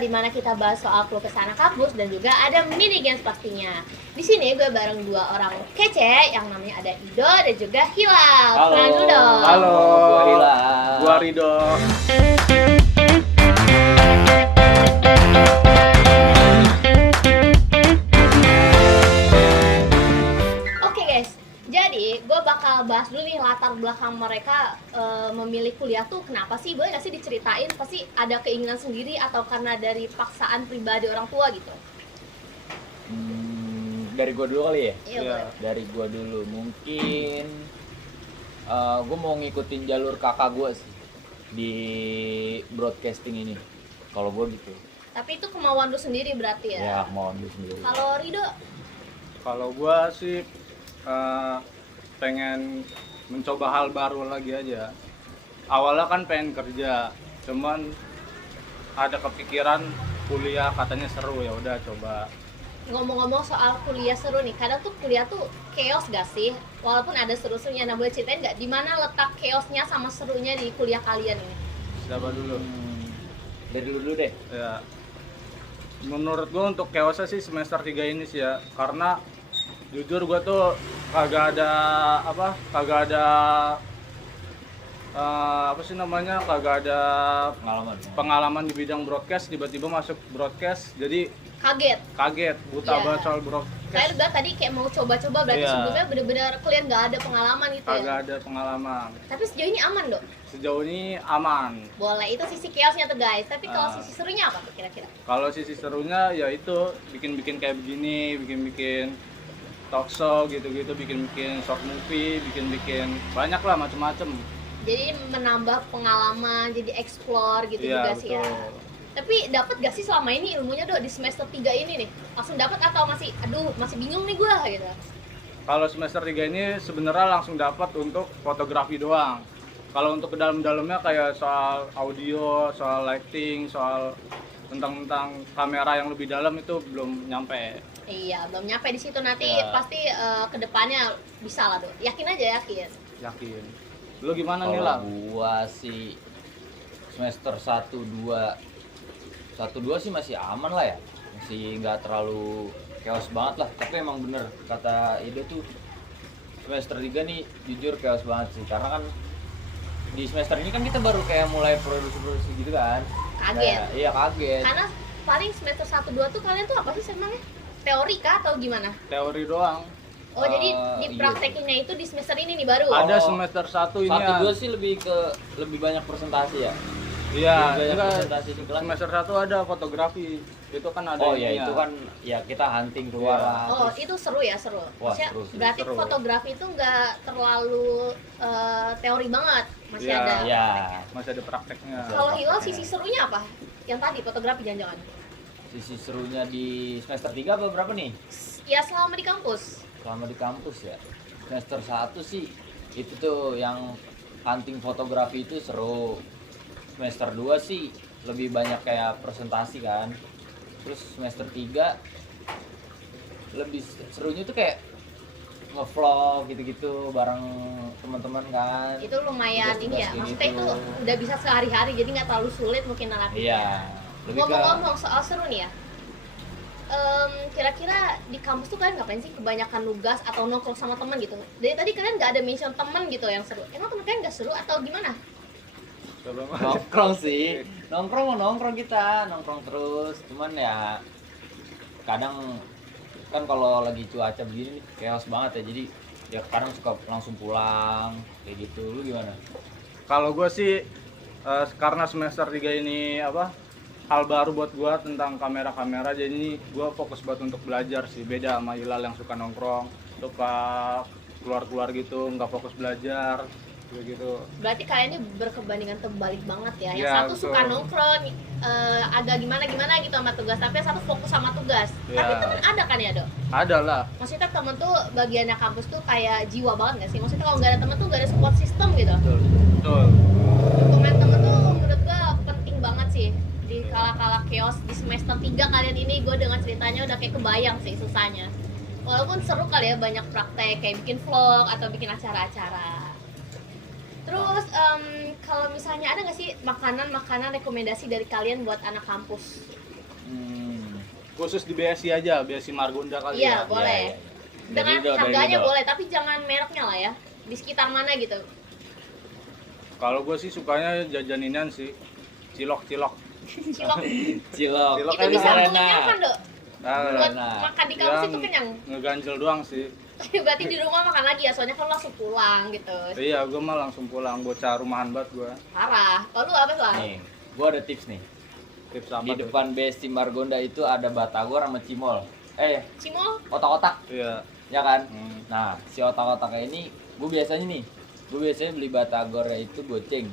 di mana kita bahas soal keluh kesah anak kampus dan juga ada mini games pastinya. Di sini gue bareng dua orang kece yang namanya ada Ido dan juga Hilal. Halo. Kenalan dulu dong. Halo, Gua Hilal. gua Rido. Oke guys, jadi gue bakal bahas dulu nih latar belakang mereka memilih kuliah tuh kenapa sih? Boleh gak sih diceritain? Pasti ada keinginan sendiri atau karena dari paksaan pribadi orang tua gitu? Dari gua dulu kali ya? Iya. Iya. Boleh. Dari gua dulu mungkin gua mau ngikutin jalur kakak gua sih di broadcasting ini. Kalau gua gitu. Tapi itu kemauan lu sendiri berarti Ya, ya? mau ambil sendiri. Kalau Rido, Kalau gua sih pengen mencoba hal baru lagi aja. Awalnya kan pengen kerja, cuman ada kepikiran kuliah katanya seru, ya udah coba. ngomong-ngomong soal kuliah seru nih, kadang tuh kuliah tuh chaos gak sih? Walaupun ada seru-serunya, nah boleh ceritain gak di mana letak chaosnya sama serunya di kuliah kalian ini? Siapa dulu? Dari dulu deh. Ya, menurut gua untuk chaosnya sih semester 3 ini sih ya, karena jujur gua tuh kagak ada kagak ada Pengalaman. pengalaman di bidang broadcast, tiba-tiba masuk broadcast jadi Kaget. buta Iya. banget soal Kalian broadcast, udah tadi kayak mau coba-coba, berarti Iya. sebelumnya bener-bener kalian gak ada pengalaman gitu kagak ya? ada pengalaman. Tapi sejauh ini aman dong? Sejauh ini aman. Boleh, itu sisi chaosnya tuh guys. Tapi kalau Ah. sisi serunya apa tuh kira-kira? Kalau sisi serunya ya itu bikin-bikin kayak begini, bikin-bikin talk show gitu-gitu, bikin-bikin short movie, bikin-bikin banyak lah macem-macem. Jadi menambah pengalaman, jadi explore gitu Iya, juga sih ya. betul. Tapi dapat gak sih selama ini ilmunya dok di semester 3 ini nih? Langsung dapat atau masih masih bingung nih gua gitu. Kalau semester 3 ini sebenarnya langsung dapat untuk fotografi doang. Kalau untuk ke dalam-dalamnya kayak soal audio, soal lighting, soal tentang kamera yang lebih dalam itu belum nyampe. Iya, belum nyampe di situ, nanti Ya. pasti kedepannya bisa lah dok. Yakin aja yakin. Yakin. Lu gimana nih Kalau lah? gua sih semester 1 2 sih masih aman lah ya. Masih nggak terlalu chaos banget lah. Tapi emang bener kata Ido tuh semester 3 nih jujur chaos banget sih. Karena kan di semester ini kan kita baru kayak mulai produksi gitu kan. Kaget. Iya kaget. Karena paling semester 1 2 tuh kalian tuh apa sih emangnya? Teori kah atau gimana? Teori doang. Oh, jadi Iya. dipraktekinnya itu di semester ini nih baru. Ada Oh, semester 1 ini 1 2 sih lebih banyak presentasi ya. Iya, Lebih banyak enggak. presentasi di kelas. Semester 1 ada fotografi. Itu kan ada Oh ya ininya. itu kan ya kita hunting keluar Iya. lah. Oh, Terus- itu seru ya, seru. Wah, Maksudnya seru sih, berarti seru. fotografi itu nggak terlalu teori banget, masih Iya. ada. Ya, Masih ada prakteknya. Kalau Hilal sisi serunya apa? Yang tadi fotografi jangan-jangan. sisi serunya di semester 3 apa berapa nih? Ya selama di kampus. Selama di kampus ya. Semester 1 sih itu tuh yang hunting fotografi itu seru. Semester 2 sih lebih banyak kayak presentasi kan. Terus semester 3 lebih serunya tuh kayak nge-vlog gitu-gitu bareng teman-teman kan. Itu lumayan Tugas-tugas ini ya. kayak Maksudnya gitu. itu udah bisa sehari-hari, jadi nggak terlalu sulit mungkin Iya. narapinya. Lebih ke Ngomong-ngomong soal seru nih ya. Kira-kira di kampus tuh kalian ngapain sih? Kebanyakan nugas atau nongkrong sama teman gitu? Dari tadi kalian nggak ada mention teman gitu yang seru. Emang teman kalian nggak seru atau gimana? Coba nongkrong sih. Nongkrong kita, nongkrong terus. Cuman ya kadang kan kalau lagi cuaca begini nih chaos banget ya. Jadi ya kadang suka langsung pulang kayak gitu. Lu gimana? Kalau gue sih karena semester 3 ini hal baru buat gue tentang kamera-kamera, jadi ini gue fokus buat untuk belajar sih. Beda sama Hilal yang suka nongkrong, suka keluar-keluar gitu, nggak fokus belajar kayak gitu. Berarti kalian ini berkebandingan terbalik banget ya. Yang Iya, satu betul. suka nongkrong, agak gimana gitu sama tugas, tapi yang satu fokus sama tugas. Iya. Tapi temen ada kan ya dok? Ada lah. Maksudnya temen tuh bagiannya kampus tuh kayak jiwa banget gak sih? Maksudnya kalau nggak ada temen tuh nggak ada support system gitu. Betul. Dokumen temen tuh menurut gua penting banget sih. Di kala-kala chaos di semester 3 kalian ini, gue dengan ceritanya udah kayak kebayang sih susahnya. Walaupun seru kali ya, banyak praktek kayak bikin vlog atau bikin acara-acara. Terus kalau misalnya ada nggak sih makanan-makanan rekomendasi dari kalian buat anak kampus? Khusus di BSI aja, BSI Margonda kali Iya, ya. boleh. Iya. Dengan Dari Ridho, dari harganya Ridho. boleh, tapi jangan mereknya lah ya. Di sekitar mana gitu. Kalau gue sih sukanya jajaninnya sih cilok-cilok. Cilok. Cilok. Cilok Itu kan bisa enak. mengenyangkan, Dok. Buat enak. makan di kampus itu yang kenyang. ngeganjel doang sih. Berarti di rumah makan lagi ya, soalnya kan langsung pulang gitu. Iya, gue mah langsung pulang, bocah rumahan banget gue. Parah. Kalau lu apa sih? Nih, gua ada tips nih. Tips apa Di tuh? depan BSI Margonda itu ada batagor sama cimol. Cimol? Otak-otak, Iya. ya kan? Hmm. Nah, si otak-otaknya ini gue biasanya beli batagornya itu goceng.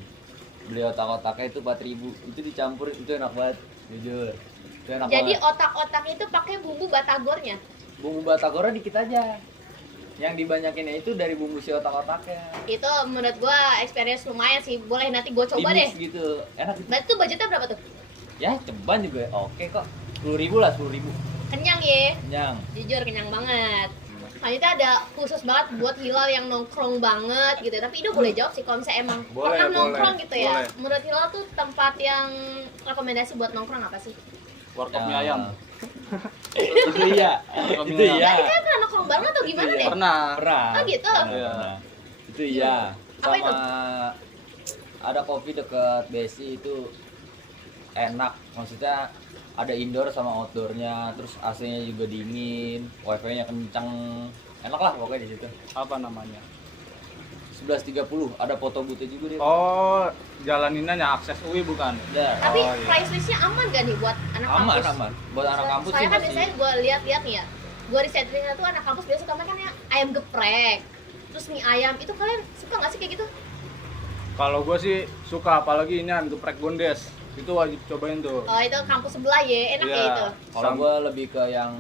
Beli otak-otaknya itu 4.000. Itu dicampur itu enak banget, jujur. Itu enak Jadi banget. otak-otaknya itu pakai bumbu batagornya. Bumbu batagornya dikit aja. Yang dibanyakinnya itu dari bumbu si otak-otaknya. Itu menurut gua experience lumayan sih. Boleh nanti gua coba deh. Di-mix gitu. Enak gitu. Berarti tuh budgetnya berapa tuh? Ya, ceban juga. Oke kok. 10.000 lah, 10.000. Kenyang ya. Kenyang. Jujur kenyang banget. Selanjutnya ada khusus banget buat Hilal yang nongkrong banget gitu. Tapi itu boleh jawab sih kalau misalnya emang Boleh, pernah boleh, nongkrong gitu ya. boleh. Menurut Hilal tuh tempat yang rekomendasi buat nongkrong apa sih? Warkop mie Ya. ayam. Itu iya. Warkop Itu mie ayam. iya. Tadi kan pernah nongkrong bareng atau gimana Itu deh? Pernah. Pernah. Oh, gitu? Iya. Pernah. Itu iya. Apa Sama itu? ada kopi deket BSI itu enak. Maksudnya ada indoor sama outdoornya, terus AC-nya juga dingin, wifi-nya kencang, enak lah pokoknya di situ. Apa namanya? 11.30 ada foto booth juga dia. Oh, jalaninnya akses UI bukan? Udah. Tapi Oh, iya. price listnya aman gak nih buat anak Aman, kampus? aman. Buat anak kampus sih Soalnya kan masih. biasanya gue lihat-lihat nih ya, gue riset-riset tuh anak kampus biasa suka makan ya ayam geprek, terus mie ayam. Itu kalian suka nggak sih kayak gitu? Kalau gue sih suka, apalagi ini geprek Bondes. Itu wajib cobain tuh. Oh itu kampus sebelah ya, enak ya Iya. itu. Kalau gue lebih ke yang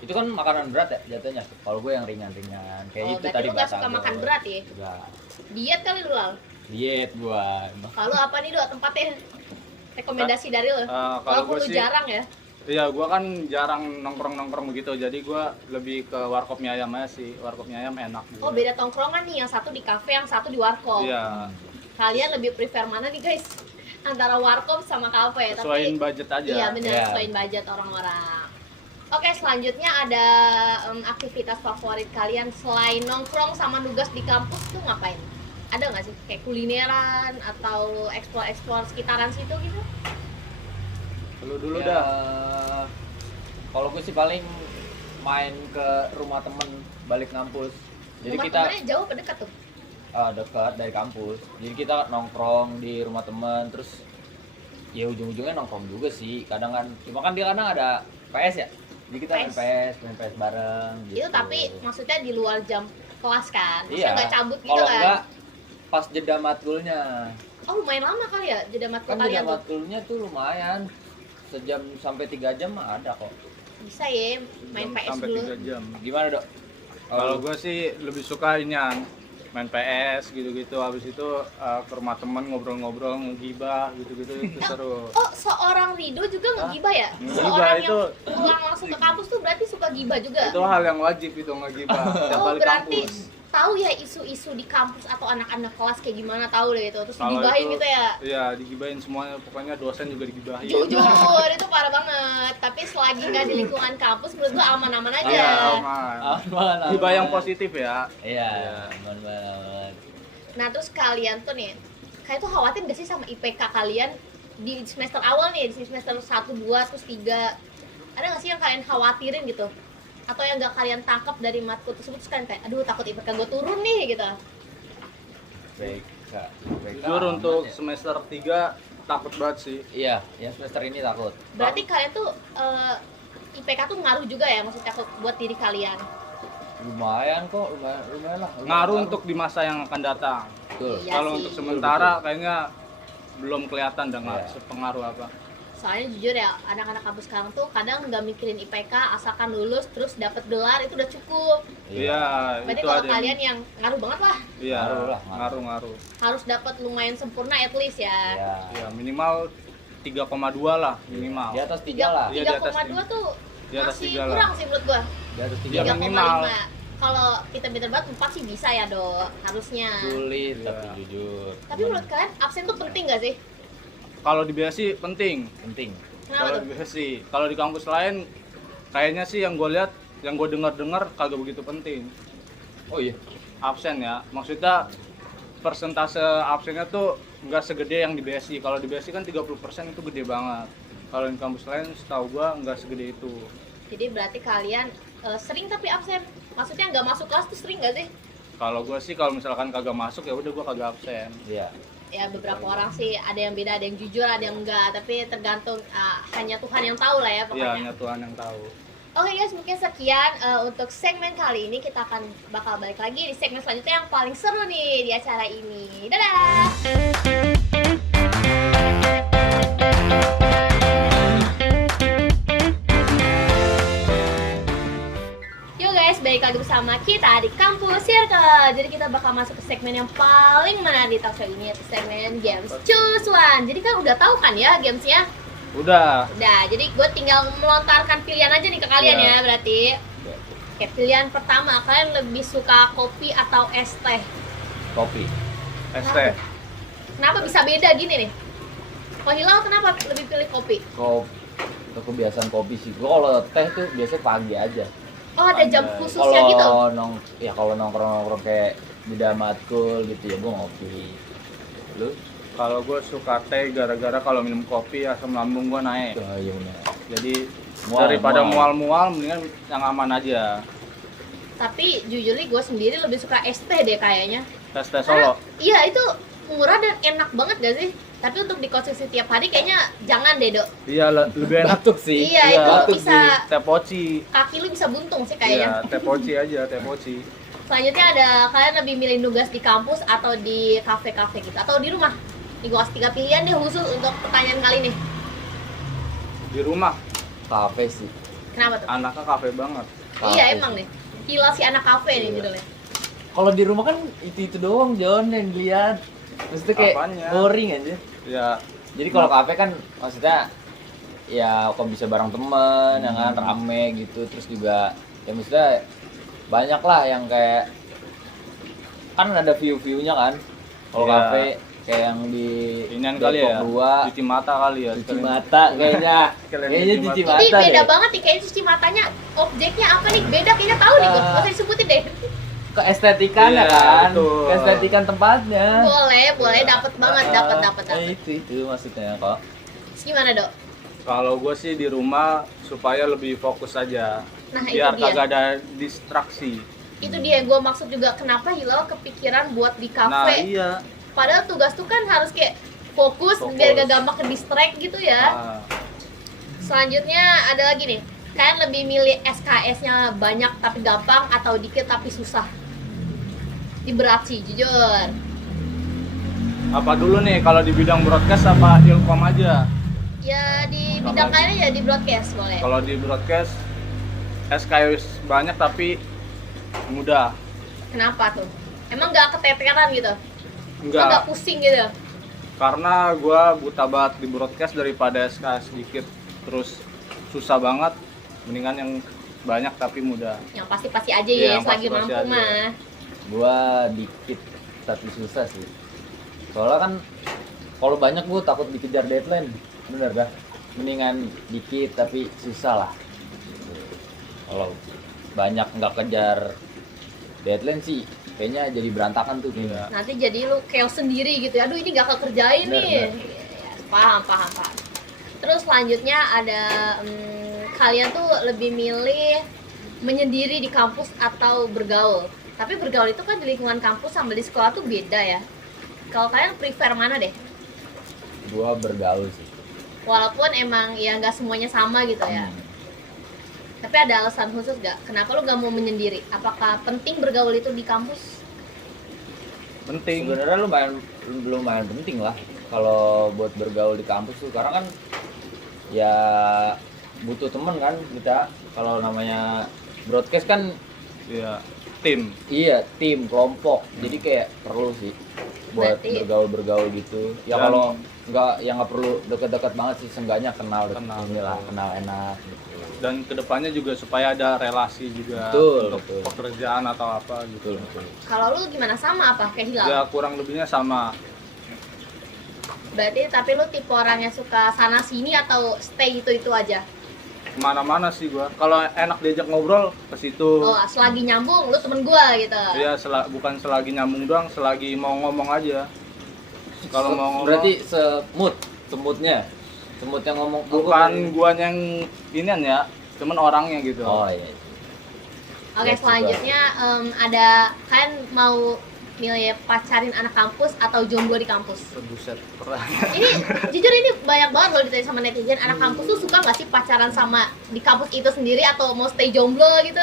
itu kan makanan berat ya jatuhnya. Kalau gue yang ringan-ringan kayak Oh itu berarti tadi lu nggak suka batagor. makan berat ya? Enggak. Diet kali lu Lal? Diet gua. Kalau apa nih Do tempatnya? Rekomendasi dari lu? Kalau Walaupun gue lu sih, jarang ya. iya gue kan jarang nongkrong begitu. Jadi gue lebih ke warkop mie ayam aja sih. Warkop mie ayam enak. Juga. Oh beda tongkrongan nih, yang satu di kafe, yang satu di warkop. Iya. Kalian lebih prefer mana nih guys? Antara warkop sama kafe. Sesuaiin budget aja. Iya benar, Iya. sesuaiin budget orang-orang. Oke, selanjutnya ada aktivitas favorit kalian selain nongkrong sama nugas di kampus tuh ngapain? Ada nggak sih kayak kulineran atau explore sekitaran situ gitu? Lu dulu Ya, dah. Kalau gue sih paling main ke rumah temen balik kampus. Jadi Rumah kita temennya jauh apa dekat tuh? dekat dari kampus. Jadi kita nongkrong di rumah temen terus ya ujung-ujungnya nongkrong juga sih. Kadang kan cuma kan dia kadang ada PS ya. Jadi kita main PS bareng gitu. Itu tapi maksudnya di luar jam kelas kan? Maksudnya iya. nggak cabut gitu Kalau kan? enggak pas jeda matkulnya. Oh lumayan lama kali ya jeda matkul Kan jeda kalian tuh? matkulnya tuh lumayan. Sejam sampai 3 jam mah ada kok. Bisa ya main PS Sampai dulu. 3 jam. Gimana, Dok? Kalau gue sih lebih suka inian main PS gitu-gitu. Habis itu ke rumah teman ngobrol-ngobrol, ngegibah gitu-gitu itu seru. Oh, seorang Rido juga ngegibah ya? Ngegibah Seorang itu- yang pulang langsung ke kampus tuh berarti suka gibah juga? Itu hal yang wajib itu ngegibah tiap Oh, balik berarti kampus. tahu ya isu-isu di kampus atau anak-anak kelas kayak gimana tahu deh itu. Terus Kalau digibahin itu- gitu ya? Iya, digibahin semuanya. Pokoknya dosen juga digibahin. Jujur, itu parah banget. Tapi selagi nggak di lingkungan kampus, menurut gua aman-aman aja. Iya, aman. Aman. Gibah yang positif ya. Iya, Iya. aman banget. Nah, terus kalian tuh nih, kayak tuh khawatir gak sih sama IPK kalian di semester awal nih, di semester 1, 2, terus 3? Ada gak sih yang kalian khawatirin gitu? Atau yang gak kalian tangkap dari matkul tersebut, terus kalian kayak, aduh takut IPK gue turun nih gitu? BK. Jujur untuk semester 3 takut banget sih. Iya, yang semester ini takut. Berarti kalian tuh IPK tuh ngaruh juga ya, maksudnya buat diri kalian? Lumayan kok, lumayan lah. Ngaruh untuk di masa yang akan datang. Betul. Iya Kalau sih. untuk sementara kayaknya belum kelihatan dengan Iya. sepengaruh apa. Soalnya jujur ya, anak-anak kampus sekarang tuh kadang nggak mikirin IPK, asalkan lulus terus dapat gelar itu udah cukup. Iya, Berarti itu kalau ada. kalian yang ngaruh banget lah, Iya, Ngaruh lah, ngaruh. harus dapat lumayan sempurna at least ya. Iya. Iya, minimal 3,2 lah minimal. Di atas 3 lah. Iya, di atas 3,2 tuh Di atas masih 3 lah. kurang sih menurut gua. Di atas 3 Iya, 3,5. minimal. Kalau kita pinter banget 4 sih bisa ya, Dok. Harusnya. Sulit Iya. tapi jujur. Tapi menurut kalian absen tuh penting gak sih? Kalau di BSI penting. penting. Kenapa Kalau tuh? di BSI, kalau di kampus lain kayaknya sih yang gue lihat, yang gue dengar kagak begitu penting. Oh iya. Absen ya, maksudnya persentase absennya tuh nggak segede yang di BSI. Kalau di BSI kan 30% itu gede banget. Kalau di kampus lain setahu gua nggak segede itu. Jadi berarti kalian sering tapi absen. Maksudnya nggak masuk kelas tuh sering nggak sih? Kalau gua sih kalau misalkan kagak masuk ya udah gua kagak absen. Iya. Ya beberapa orang sih ada yang beda, ada yang jujur, ada yang enggak. Tapi tergantung hanya Tuhan yang tahu lah ya Iya, pokoknya. hanya Tuhan yang tahu. Oke guys, mungkin sekian untuk segmen kali ini. Kita akan bakal balik lagi di segmen selanjutnya yang paling seru nih di acara ini. Dadah! Yo guys, balik lagi bersama kita di Kampus Circle. Jadi kita bakal masuk ke segmen yang paling menarik di talk show ini, yaitu segmen Games Choose One. Jadi kan udah tahu kan ya gamesnya? Udah. Udah, jadi gue tinggal melontarkan pilihan aja nih ke kalian Iya. ya berarti. Oke, pilihan pertama, kalian lebih suka kopi atau es teh? Kopi. ST. Kenapa bisa beda gini nih? Kalau Hilal kenapa lebih pilih kopi? Itu kebiasaan kopi sih. Gua kalau teh tuh biasanya pagi aja. Oh ada jam Pandai. khususnya gitu? Kalau nongkrong kayak beda matkul gitu ya gua ngopi. Lu? Kalau gua suka teh gara-gara kalau minum kopi asam lambung gua naik. Oh, iya benar. Jadi Mual, daripada mual. mual-mual mendingan yang aman aja. Tapi jujur nih gue sendiri lebih suka es teh deh kayaknya. Tes tes Karena, Solo. iya itu murah dan enak banget gak sih? Tapi untuk dikonsumsi tiap hari kayaknya jangan deh dok. Iya lebih enak. Batuk sih. Iya, itu batuk bisa Teh poci. kaki lu bisa buntung sih Iya, kayaknya. teh poci aja, teh poci. Selanjutnya ada kalian lebih milih nugas di kampus atau di kafe-kafe gitu atau di rumah? Nih gue kasih 3 pilihan deh khusus untuk pertanyaan kali ini. Di rumah Kafe sih. Kenapa tuh? anaknya kafe banget. Kafe Iya sih. emang nih. Gila si anak kafe nih Iya. judulnya. Kalau di rumah kan itu doang John yang dilihat. Maksudnya kayak Apanya? boring aja. Ya, Jadi kalau kafe kan maksudnya ya kok bisa bareng temen, ya kan rame gitu, terus juga ya maksudnya banyak lah yang kayak kan ada view-viewnya kan. Kalau Iya. kafe kayak yang di inian kali Depok ya. 2, Cuci mata kali ya. cuci mata kayaknya. Kalian Kayaknya cuci cuci mata. mata. Ini beda deh. banget nih kayaknya cuci matanya objeknya apa nih? Beda kayaknya tahu nih gue. Ah. Gak usah disebutin deh. Keestetikan ya Iya, kan. betul. Keestetikan tempatnya. Boleh dapat banget, dapat. Itu maksudnya kok. Terus gimana dok? Kalau gue sih di rumah supaya lebih fokus aja. Nah Biar itu dia. kagak ada distraksi. Itu dia gue maksud juga kenapa Hilal kepikiran buat di Nah, kafe. iya. Padahal tugas tuh kan harus kayak fokus, Fokus. biar gak gampang ke distract gitu ya. Nah, Selanjutnya ada lagi nih. Kalian lebih milih SKS-nya banyak tapi gampang atau dikit tapi susah? Di berat sih, jujur. apa dulu nih kalau di bidang broadcast apa ilkom aja? Ya di Sama bidang aja. kalian ya di broadcast boleh. Kalau di broadcast SKS banyak tapi mudah. Kenapa tuh? Emang gak keteteran gitu? Enggak Enggak. pusing gitu? Karena gua buta banget di broadcast daripada SKS sedikit terus susah banget. Mendingan yang banyak tapi mudah. Yang pasti-pasti aja Iya, ya, yang selagi pasti-pasti mampu aja. mah. Gua dikit tapi susah sih. Soalnya kan kalau banyak gua takut dikejar deadline. Bener dah. Mendingan dikit tapi susah lah. Kalau banyak nggak kejar deadline sih kayaknya jadi berantakan tuh kayaknya. Nanti jadi lu chaos sendiri gitu ya. Aduh ini gak kekerjain Bener, nih. Paham. Terus selanjutnya ada kalian tuh lebih milih menyendiri di kampus atau bergaul. Tapi bergaul itu kan di lingkungan kampus sama di sekolah tuh beda ya. Kalau kalian prefer mana deh? Gua bergaul sih. Walaupun emang ya nggak semuanya sama gitu ya. Tapi ada alasan khusus gak? Kenapa lu gak mau menyendiri? Apakah penting bergaul itu di kampus? Penting. Sebenarnya lumayan penting lah kalau buat bergaul di kampus tuh karena kan ya butuh temen kan kita kalau namanya broadcast kan Iya, tim. iya tim kelompok jadi kayak perlu sih buat Berarti- bergaul gitu ya Dan- kalau nggak perlu deket-deket banget sih seenggaknya kenal Kenal, inilah betul. kenal enak gitu. Dan kedepannya juga supaya ada relasi juga Betul, untuk betul. pekerjaan atau apa gitu. betul. Kalau lu gimana sama apa? Kayak Hilal? Ya kurang lebihnya sama. berarti tapi lu tipe orang yang suka sana sini atau stay itu aja? Kemana-mana sih gua. Kalau enak diajak ngobrol ke situ. Oh, selagi nyambung lu temen gua gitu. Iya, bukan selagi nyambung doang, selagi mau ngomong aja. Kalau mau ngomong, berarti semutnya ngomong bukan gua yang inian ya, cuman orangnya gitu. Oh iya. Oke, Yes, selanjutnya ada kan mau milih pacarin anak kampus atau jomblo di kampus? Buset. Ini jujur ini banyak banget loh ditanya sama netizen, anak kampus tuh suka nggak sih pacaran sama di kampus itu sendiri atau mau stay jomblo gitu?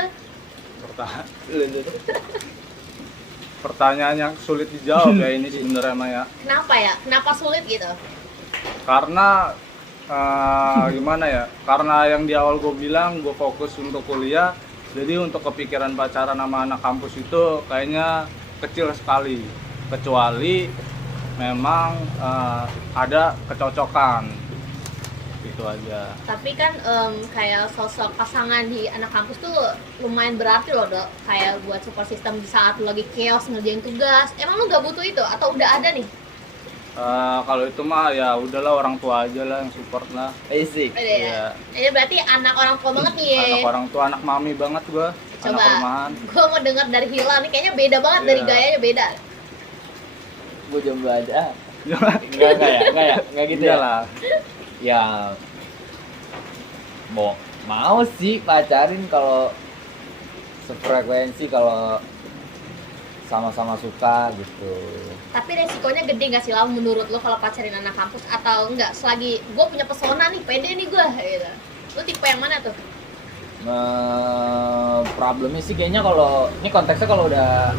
Pertanyaan yang sulit dijawab ya ini sebenarnya Maya. Kenapa ya? Kenapa sulit gitu? Karena gimana ya? Karena yang di awal gue bilang gue fokus untuk kuliah, jadi untuk kepikiran pacaran sama anak kampus itu kayaknya kecil sekali, kecuali memang ada kecocokan, itu aja. Tapi kan kayak sosok pasangan di anak kampus tuh lumayan berarti loh Dok, kayak buat support system di saat lu lagi chaos ngerjain tugas. Emang lu gak butuh itu atau udah ada nih? Kalau itu mah ya udahlah, orang tua aja lah yang support lah. Basic. Ada ya? Ini berarti anak orang tua banget nih ya? Anak orang tua, anak mami banget gua. Anak Coba, rumahan. gue mau dengar dari Hilal nih, kayaknya beda banget dari Iya. gayanya beda. Gue jomblo aja. Enggak gitu ya. Iyalah. Ya mau sih pacarin kalau sefrekuensi, kalau sama-sama suka gitu. Tapi resikonya gede gak sih Lau menurut lo kalau pacarin anak kampus atau enggak? Selagi gue punya pesona nih, pede nih gue gitu. Lo tipe yang mana tuh? Problemnya sih kayaknya kalau ini konteksnya kalau udah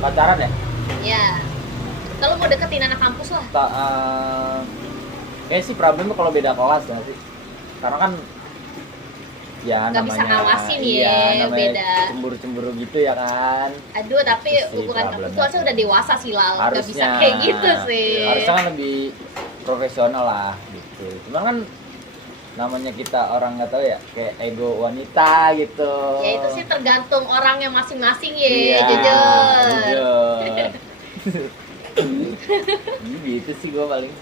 pacaran ya. Ya, kalau mau deketin anak kampus lah. Kayak sih problemnya kalau beda kelas ya sih. Karena kan ya Nggak bisa namanya ngawasin ya, iya, namanya beda. cemburu-cemburu gitu ya kan. Aduh, tapi Itu sih ukuran problemnya. kampus harusnya udah dewasa sih Lau. Gak Harusnya bisa kayak gitu sih. Harusnya kan lebih profesional lah gitu. Cuman kan namanya kita orang nggak tahu ya, kayak ego wanita gitu. Ya itu sih tergantung orangnya masing-masing ya, Iya, jujur. Gitu sih gue paling.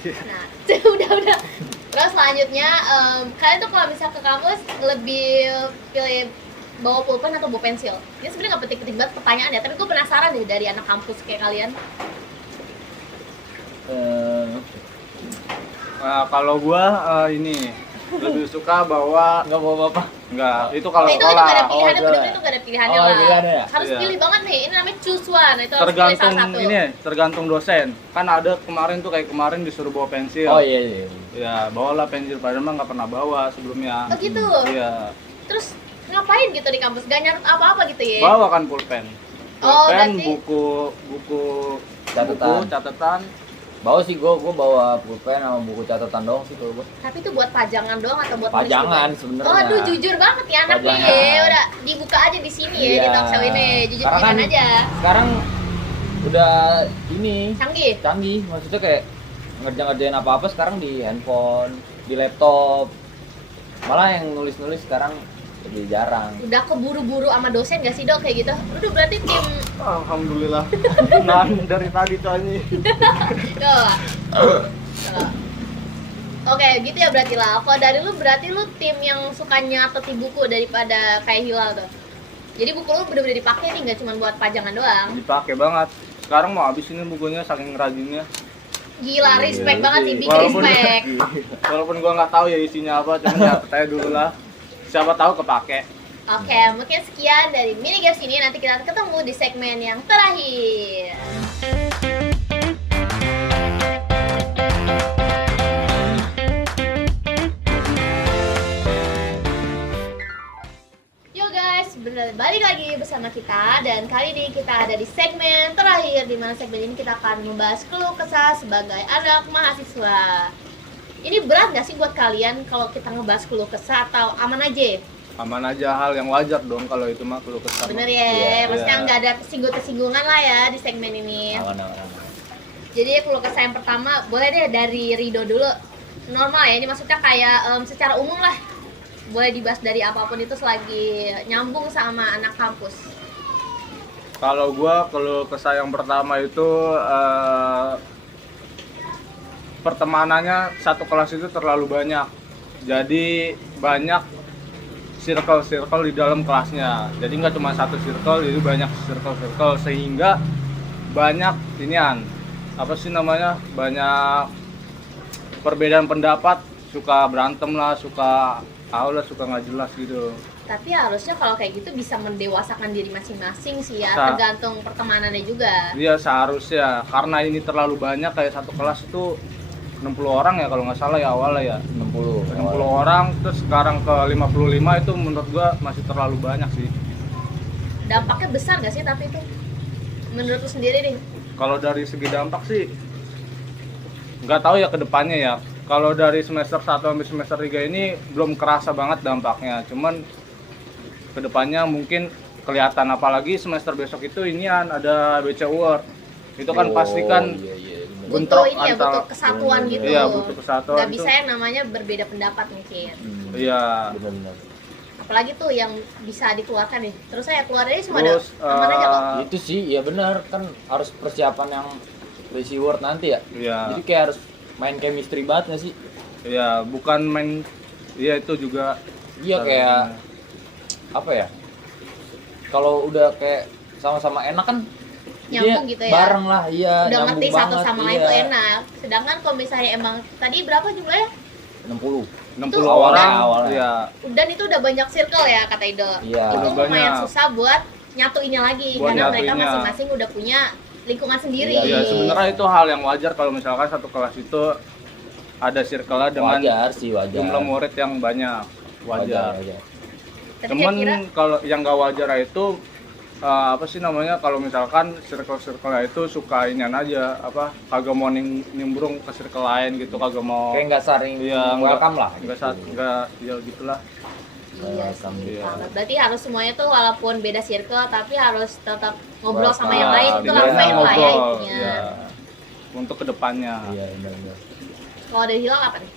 Nah, udah. Terus selanjutnya, kalian tuh kalau misal ke kampus lebih pilih bawa pulpen atau bawa pensil? Ini sebenarnya nggak penting-penting banget pertanyaan ya, tapi gue penasaran deh dari anak kampus kayak kalian. Kalau gua ini lebih suka bawa Nggak bawa apa? enggak, itu kalau Itu nggak ada sekolah. pilihannya, Oh, bener-bener itu nggak ada pilihannya oh, lah. pilihannya ya? Harus Iya. pilih banget nih, ini namanya choose one, itu harus pilih Tergantung salah satu. ini, tergantung dosen. Kan ada kemarin tuh kayak kemarin disuruh bawa pensil. Oh iya. Ya, bawalah pensil, padahal mah nggak pernah bawa sebelumnya. Oh gitu? Iya. Terus ngapain gitu di kampus? Gak nyarut apa-apa gitu ya? Bawa kan pulpen. Oh, Pulpen, berarti- buku Catatan. catatan. Bawa sih gue bawa pulpen sama buku catatan doang sih kalau gue. Tapi itu buat pajangan doang atau buat nulis Pajangan juga? sebenarnya. Oh, aduh jujur banget ya anak nih Pajangan. ya. Udah dibuka aja di sini ya, Iya. di talkshow ini. Karena Jujur-jujuran kan- aja. Sekarang udah ini Canggih. maksudnya kayak ngerjain apa-apa sekarang di handphone, di laptop. Malah yang nulis-nulis sekarang lebih jarang. Udah keburu-buru sama dosen gak sih Dok kayak gitu? Udah berarti tim Alhamdulillah. Nah, dari tadi tuh ini. Tuh. Oke, gitu ya berarti lah. Kalau dari lu berarti lu tim yang suka nyatet di buku daripada kayak Hilal tuh. Jadi buku lu bener-bener dipakai nih, nggak cuma buat pajangan doang. Dipakai banget. Sekarang mau habis ini bukunya saking rajinnya. Gila, respect Iya banget sih. sih, big Walaupun- respect. Walaupun gua nggak tahu ya isinya apa, cuman ya percaya dulu lah. Siapa tahu kepake. Oke, mungkin sekian dari mini games ini. Nanti kita ketemu di segmen yang terakhir. Yo guys, balik lagi bersama kita dan kali ini kita ada di segmen terakhir, di mana segmen ini kita akan membahas keluh kesah sebagai anak mahasiswa. Ini berat gak sih buat kalian kalau kita ngebahas keluh kesah atau aman aja? Aman aja, hal yang wajar dong kalau itu mah keluh kesah. Bener mah. ya, Iya, maksudnya iya. nggak ada persinggungan lah ya di segmen ini. Aman. Jadi keluh kesah yang pertama, boleh deh dari Rido dulu. Normal ya, ini maksudnya kayak secara umum lah. Boleh dibahas dari apapun itu selagi nyambung sama anak kampus. Kalau gua keluh kesah yang pertama itu pertemanannya satu kelas itu terlalu banyak. Jadi banyak circle-circle di dalam kelasnya. Jadi nggak cuma satu circle, jadi banyak circle-circle sehingga banyak inian apa sih namanya, banyak perbedaan pendapat, suka berantem lah, suka suka nggak jelas gitu. Tapi harusnya kalau kayak gitu bisa mendewasakan diri masing-masing sih ya, Sa- tergantung pertemanannya juga. Iya seharusnya, karena ini terlalu banyak, kayak satu kelas itu 60 orang ya kalau nggak salah ya awalnya ya. 60 60 orang, terus sekarang ke 55 itu menurut gua masih terlalu banyak sih. Dampaknya besar gak sih tapi itu? Menurut lu sendiri nih? Kalau dari segi dampak sih nggak tahu ya ke depannya ya. Kalau dari semester 1 sampai semester 3 ini belum kerasa banget dampaknya. Cuman ke depannya mungkin kelihatan, apalagi semester besok itu inian ada BC Award. Itu kan pasti kan iya, bener. Butuh bentrok ini ya, antara- butuh kesatuan gitu. Iya, butuh kesatuan Gak itu. bisa yang namanya berbeda pendapat mungkin. Iya. Bener-bener. Apalagi tuh yang bisa dikeluarkan nih. Terus saya keluarnya semua Terus aman aja kok. Itu sih ya benar, kan harus persiapan yang Lazy Word nanti ya. Iya. Jadi kayak harus main chemistry banget nggak sih? Iya, bukan main, iya itu juga. Iya kayak apa ya? Kalau udah kayak sama-sama enak kan Nyambung dia gitu ya. bareng lah, iya. Udah nyambung ngerti satu banget, sama lain iya. tuh enak. Sedangkan kalau misalnya emang tadi berapa jumlahnya? 60. 60 Itu orang. awalnya. Iya. Dan itu udah banyak circle ya kata Ido. Iya. Itu Udah lumayan banyak. susah buat nyatuinnya lagi Buat karena mereka nyatuinnya. masing-masing udah punya lingkungan sendiri. Iya, Iya, sebenarnya itu hal yang wajar kalau misalkan satu kelas itu ada circle dengan Wajar sih, wajar. jumlah murid yang banyak. Wajar. wajar. Tapi Cuman kira-kira kalau yang gak wajar itu apa sih namanya, kalau misalkan circle-circle itu suka inian aja, apa kagak mau nimbrung ke circle lain gitu, kagak mau. Kayak nggak saring Iya, welcome lah. Enggak saat enggak ya gitulah. iya Welcome sih. gitu. Berarti harus semuanya tuh walaupun beda circle tapi harus tetap ngobrol sama Welcome. yang lain, itu lah Iya, fair lah ya ngobrol. intinya. Iya. Untuk kedepannya. Iya, benar-benar. Kalau dari Hilal apa nih?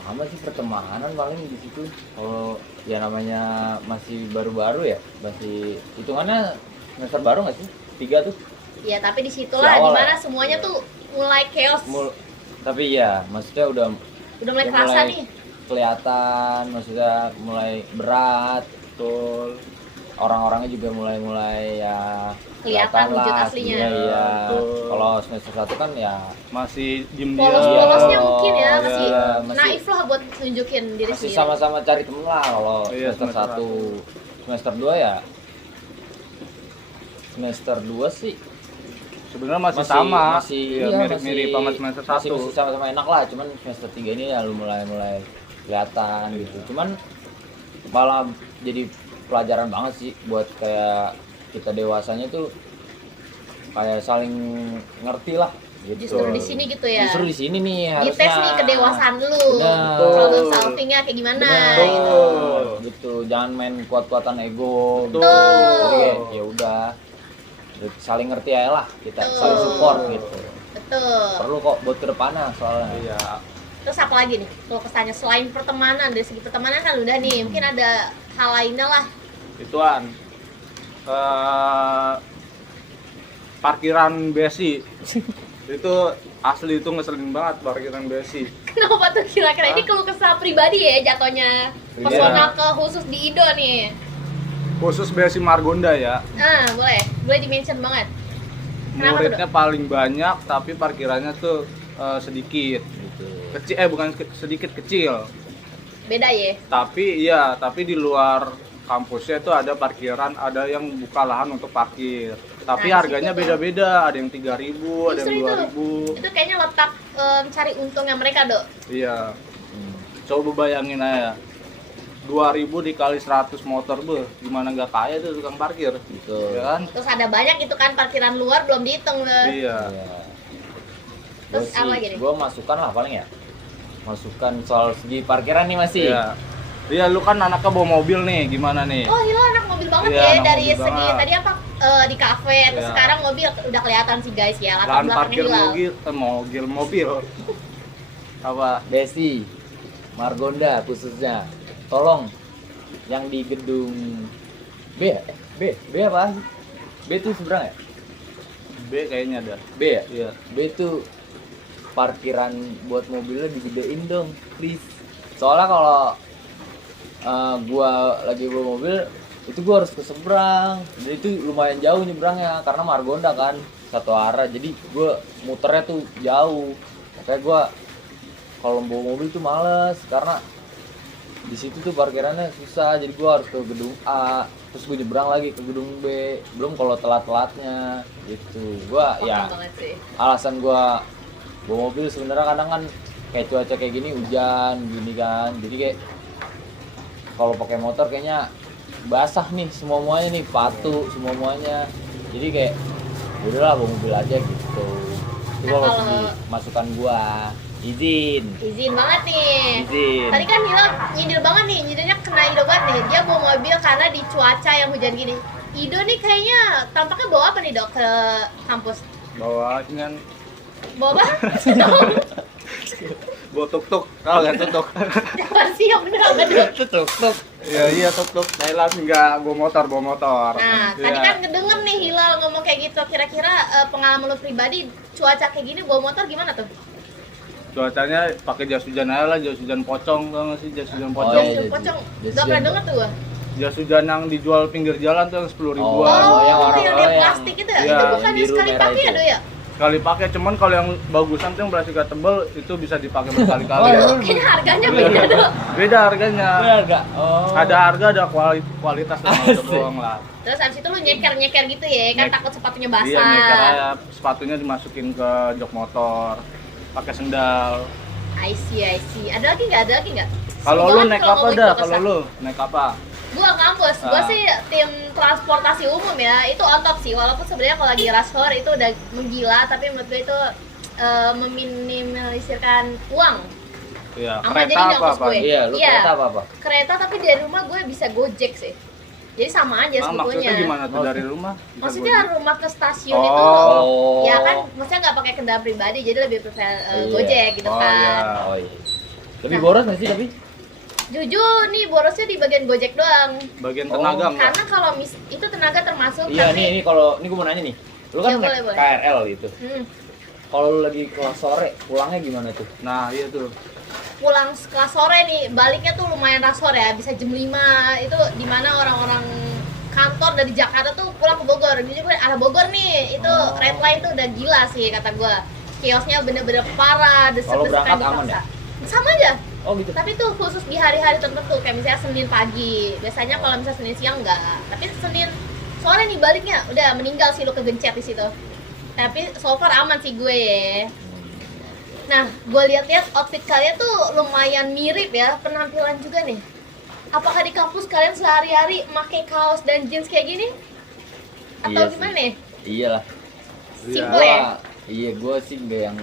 Sama sih pertemanan paling di situ. Kalau ya namanya masih baru-baru ya, masih hitungannya semester baru nggak sih? 3 tuh. Ya tapi disitulah Si awal dimana ya. semuanya tuh mulai chaos, Tapi ya, maksudnya udah udah mulai udah kerasa mulai nih. kelihatan, maksudnya mulai berat, betul. Orang-orangnya juga mulai ya Kelihatan wujud lah, aslinya. Iya. Betul. Kalau semester 1 kan ya Masih diem Polos-polosnya Iya. mungkin ya, Iya, masih masih- naif lah buat nunjukin diri masih sendiri. sama-sama cari temen lah. Kalau Iya, semester semester 1, semester 2 ya semester 2 sih Sebenarnya masih sama. masih Iya, iya, mirip-mirip masih- sama semester 1. masih sama-sama enak lah, cuman semester 3 ini ya lu mulai kelihatan gitu. Cuman malah jadi pelajaran banget sih buat kayak kita dewasanya tuh kayak saling ngerti lah gitu. Justru di sini gitu ya. Justru di sini nih harusnya Dites nih kedewasaan lu. Benar. Problem solvingnya kayak gimana Benar, gitu. gitu. Jangan main kuat-kuatan ego. Betul. Jadi kayak, ya udah saling ngerti aja lah, kita Betul. saling support gitu. Betul. Perlu kok buat kedepannya soalnya. Iya. Terus apa lagi nih? Kalau kesannya selain pertemanan, dari segi pertemanan kan udah nih, mungkin ada hal lainnya lah. Ituan. Parkiran besi. Itu asli, itu ngeselin banget parkiran besi. Kenapa tuh kira-kira ini keluh kesah pribadi ya jatuhnya? Iya. Pesona ke khusus di Ido nih. Khusus besi Margonda ya. Ah, boleh di-mention banget. Kenapa tuh, Muridnya paling banyak tapi parkirannya tuh sedikit. Gitu. Kecil, bukan sedikit, kecil. Beda ya? Tapi di luar kampusnya itu ada parkiran, ada yang buka lahan untuk parkir. Tapi Nah, di harganya situ tuh. beda-beda, ada yang 3.000, ada Justru yang itu. 2.000. Itu kayaknya letak cari untungnya mereka, Dok. Iya. Hmm. Coba bayangin aja. 2.000 dikali 100 motor, gimana nggak kaya tuh tukang parkir. Gitu. Ya kan? Terus ada banyak itu kan parkiran luar belum dihitung tuh. Iya. Iya. Terus Gua apa sih, lagi nih? gua masukan lah paling ya. Masukan soal segi parkiran nih masih. Iya. Iya, lu kan anaknya bawa mobil nih, gimana nih? Oh, Hilal anak mobil banget Iya, ya anak dari mobil segi banget. tadi apa di kafe, terus Iya. sekarang mobil udah kelihatan sih guys ya latar Lahan belakangnya parkir Hilal. mobil. Apa? Desi, Margonda khususnya. Tolong yang di gedung B ya? B apa sih? B itu seberang ya? B kayaknya ada. B ya? Iya. B itu parkiran buat mobilnya digedein dong, please. Soalnya kalau gua lagi bawa mobil itu gua harus ke seberang, dan itu lumayan jauh nyebrangnya karena Margonda kan satu arah, jadi gua muternya tuh jauh. Makanya gua kalau bawa mobil tuh males karena di situ tuh parkirannya susah, jadi gua harus ke gedung A terus gue nyebrang lagi ke gedung B, belum kalau telat-telatnya gitu. Gua Paham ya banget sih. alasan gua bawa mobil sebenarnya kadang kan kayak cuaca kayak gini, hujan gini kan, jadi kayak kalau pakai motor kayaknya basah nih semuanya nih, patu semuanya, jadi kayak udahlah bawa mobil aja gitu. Itu Nah, kalau kalau- masukan gua. Izin Banget nih. izin Tadi kan Hilal nyindir banget nih, nyindirnya kena Ido banget nih. Dia bawa mobil karena di cuaca yang hujan gini. Ido nih kayaknya tampaknya bawa apa nih Dok ke kampus? Bawa dengan Bawa apa? bawa tuk-tuk, kalau nggak tuk-tuk. Siap bener apa Dok? tutup. Iya tuk-tuk. Thailand nggak bawa motor. Nah, tadi Iya. kan ngedenger nih Hilal ngomong kayak gitu. Kira-kira pengalaman lu pribadi cuaca kayak gini bawa motor gimana tuh? Cuacanya pakai jas hujan aja lah, jas hujan pocong, tau nggak sih jas hujan Oh, pocong? iya. Jas pocong. jas Gak pernah hujan. denger tuh gua. Jas hujan yang dijual pinggir jalan tuh yang 10 Oh, ribuan. yang orang- yang oh, dari yang- plastik itu ya? iya, Itu bukan yang biru sekali merah pakai ya itu. Do ya? Sekali pakai, cuman kalau yang bagusan tuh yang plastiknya tebel itu bisa dipakai berkali-kali. Oh, ya. iya. Kayaknya harganya Iya. beda Do. Beda harganya. Benar gak? Oh. Ada harga, ada kualitas lah itu Asik. doang lah. Terus abis itu lu nyeker-nyeker gitu ya, kan Nyek- takut sepatunya basah. Iya, nyeker aja. Sepatunya dimasukin ke jok motor, pakai sendal. I see. Ada lagi nggak? Kalau Seru lu banget naik kalau apa ngomongin dah? keluh Kalau kesah. lu naik apa? Gua kampus, gua Ah. sih tim transportasi umum ya. Itu on top sih, walaupun sebenarnya kalau lagi rush hour itu udah menggila, tapi menurut gue itu meminimalisirkan uang. Iya, Aman, jadi kereta nggak apa kos apa? gue. Iya, lu Iya. kereta apa? Kereta tapi dari rumah gue bisa Gojek sih. Jadi sama aja Nah, sebetulnya. maksudnya gimana tuh Oh. dari rumah? Bisa Maksudnya Gojek? rumah ke stasiun Oh. itu Oh. ya kan, maksudnya nggak pakai kendaraan pribadi, jadi lebih prefer Iya. Gojek gitu Oh, kan. iya. Oh iya. Lebih Nah. boros nggak sih tapi? Jujur nih borosnya di bagian Gojek doang. Bagian Oh. tenaga enggak? Karena kalau itu tenaga termasuk Iya tapi nih kalau ini gue mau nanya nih. Lu kan Iya, naik boleh. KRL gitu. hmm, Kalau lu lagi kelas sore, pulangnya gimana tuh? Nah, iya tuh. pulang kelas sore nih, baliknya tuh lumayan rasor ya, bisa jam 5. Itu dimana orang-orang kantor dari Jakarta tuh pulang ke Bogor. Jadi gue arah Bogor nih, itu Oh. red line tuh udah gila sih kata gue. Kiosnya bener-bener parah, Kalau desek-desekan berangkat di aman pasar. Sama aja, Oh gitu. tapi tuh khusus di hari-hari tertentu, kayak misalnya Senin pagi. Biasanya kalau misalnya Senin siang enggak, tapi Senin sore nih baliknya udah meninggal sih lu kegencet di situ. Tapi so far aman sih gue ya. Nah, gue lihat-lihat outfit kalian tuh lumayan mirip ya, penampilan juga nih. Apakah di kampus kalian sehari-hari pakai kaos dan jeans kayak gini? Atau Iya sih. gimana nih? Iyalah. Simple ya? Iya, gue sih nggak yang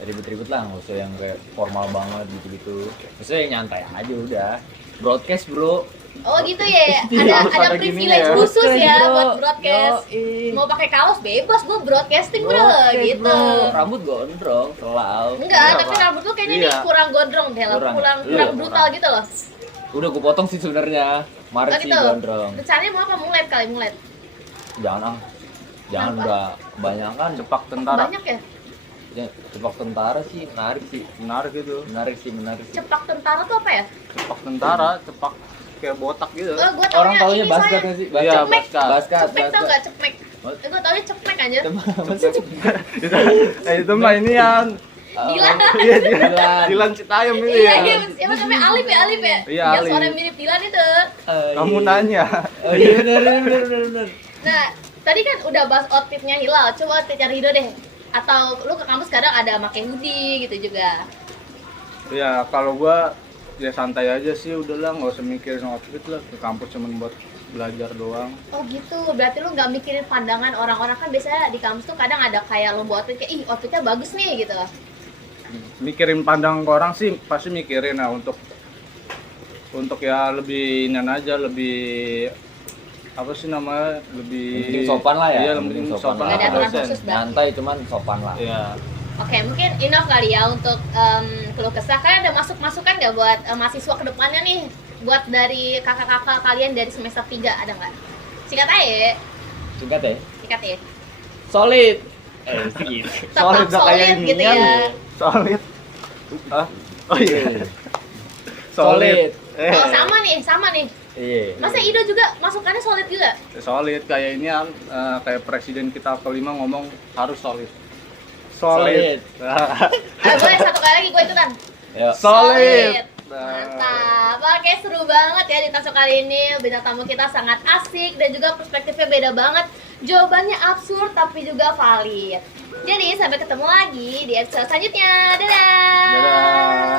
ribet-ribet lah, nggak usah yang kayak formal banget gitu-gitu. Maksudnya yang nyantai aja udah. Broadcast bro. Oh gitu ya, Iya, ada pada gini privilege ya. khusus ya Bro. buat broadcast. Yoi. Mau pakai kaos bebas, gue broadcasting bro, Broadcast, gitu. bro. Rambut gondrong, selalu. Enggak, Iya, tapi Pak. rambut lu kayaknya Iya. nih kurang gondrong deh, lah. Kurang. kurang Iya, brutal kurang. gitu loh. Udah gue potong sih sebenarnya. Maret Oh sih gitu. gondrong. Rencananya mau apa? Mulet kali, mulet. Jangan ah. Jangan Kenapa? udah kebanyakan. Cepak tentara. Banyak ya? Ya, cepak tentara sih menarik sih. Menarik itu. Menarik sih. Cepak tentara tuh apa ya? Cepak tentara, cepak kayak botak gitu. Oh, gue Orang taunya taunya ini basket saya. nggak sih? Iya, Cepmek. Basket. Cepmek tau gak? Cepmek. What? Gue taunya cepmek aja. Itu mah ini yang Dilan. iya Dilan. Dilan Citayam ini Iya, ya. siapa namanya? Alif ya, Alif ya? Iya, Yang Alif. suara mirip Dilan itu. Kamu nanya. Oh iya benar. Nah, tadi kan udah bahas outfitnya Hilal. Coba outfitnya Rido deh. Atau lu ke kampus kadang ada pakai hoodie gitu juga. Ya kalau gua ya santai aja sih, udahlah nggak usah mikirin outfit lah, ke kampus cuman buat belajar doang. Oh gitu, berarti lu nggak mikirin pandangan orang-orang. Kan biasanya di kampus tuh kadang ada kayak lomba outfit kayak, ih outfitnya bagus nih gitu. Mikirin pandang ke orang sih pasti mikirin ya, untuk ya lebih inan aja, lebih apa sih namanya, lebih Penting sopan lah ya. Iya, lebih Penting sopan sopan lah Nggak ada ke aturan dosen. khusus. Nyantai cuman sopan lah. Iya. Oke, mungkin enough kali ya untuk keluh kesah. Kalian ada masukan nggak buat mahasiswa kedepannya nih? Buat dari kakak-kakak kalian dari semester 3 ada nggak? Singkat aja, Singkat ya. singkat ya. Solid. Gitu. Tetap Solid, udah kayak solid gitu inian. ya. Solid. Ah, oh iya. Solid. Oh, sama nih. Iya. Masa Ido juga masukannya solid juga? Solid kayak ini kan kayak presiden kita kelima ngomong harus solid. Solid. Boleh satu kali lagi gue ikutan. Ya. Solid. Mantap. Oke, seru banget ya di Tasok kali ini. Bintang tamu kita sangat asik dan juga perspektifnya beda banget. Jawabannya absurd tapi juga valid. Jadi sampai ketemu lagi di episode selanjutnya. Dadah. Dadah.